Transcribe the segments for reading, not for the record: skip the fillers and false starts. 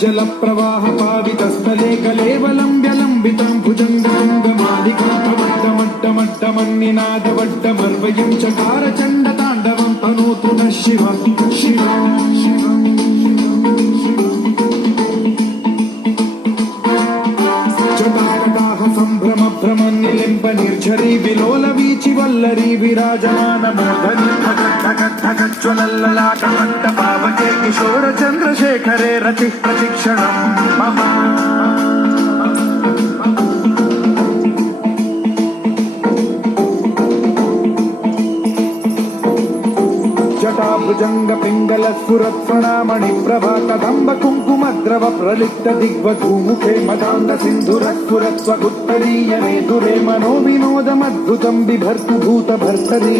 जल प्रवाह पावितस्थले कलेवलं व्यलम्बितं भुजङ्गमण्डमट्टमट्टमट्टमन्निनादवड्डमर्वयं चकार चण्डताण्डवं तनोतु नः शिवं शिवं शिवं जटाकटाह सम्भ्रम भ्रमन्निलिम्ब निर्झरी विलोल वीचि वल्लरी विराजमान मूर्धनि ज्वलल्ललाटमट्टपावके किशोर चन्द्रशेखरे रति प्रशिक्षणं मम जटाभुजंग पिंगल स्फुरत्फणामणि प्रभा कदम्ब कुङ्कुमद्रव प्रलिप्त दिग्वधूमुखे मदान्त सिन्धुरस्फुरत्वगुत्तरीय नेदुरे मनो विनोदमद्भुतं बिभर्तु भूतभर्तरि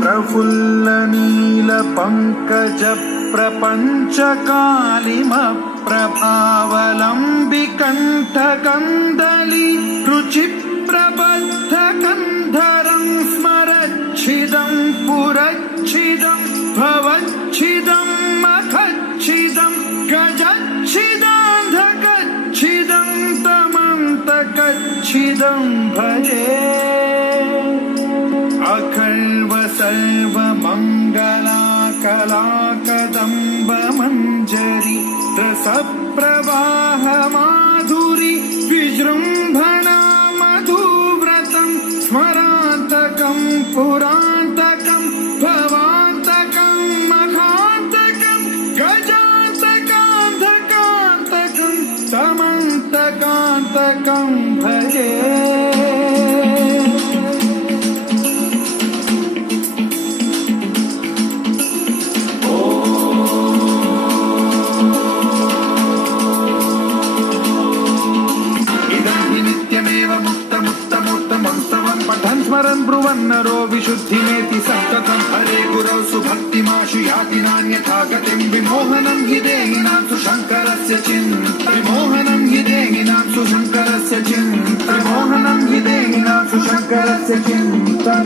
प्रफुल्ल नील पंकज प्रपंच कालिम प्रभावलंबि कंठ कंदली रुचि प्रबद्ध कंधरं स्मरच्छिदं पुरच्छिदं भवच्छिदं मखच्छिदं गजच्छिदान्धकच्छिदं तमन्तकच्छिदं भजे अखल्व सर्व मंगला कला कदम्ब मंजरी रस प्रवाह माधुरी विजृंभणा मधुव्रतं स्मरान्तकं पुरान्तकं भवान्तकं मखान्तकं गजान्तकान्धकान्तकं समन्तकान्तकं भजे स्मरन् ब्रुवन्नरो विशुद्धिमेति सन्ततं हरे गुरौ सुभक्तिमाशु याति नान्यथा गतिं विमोहनं हि देहिनां सुशङ्करस्य चिन्ता विमोहनं हि देहिनां सुशङ्करस्य चिन्ता विमोहनं हि देहिनां सुशङ्करस्य चिन्ता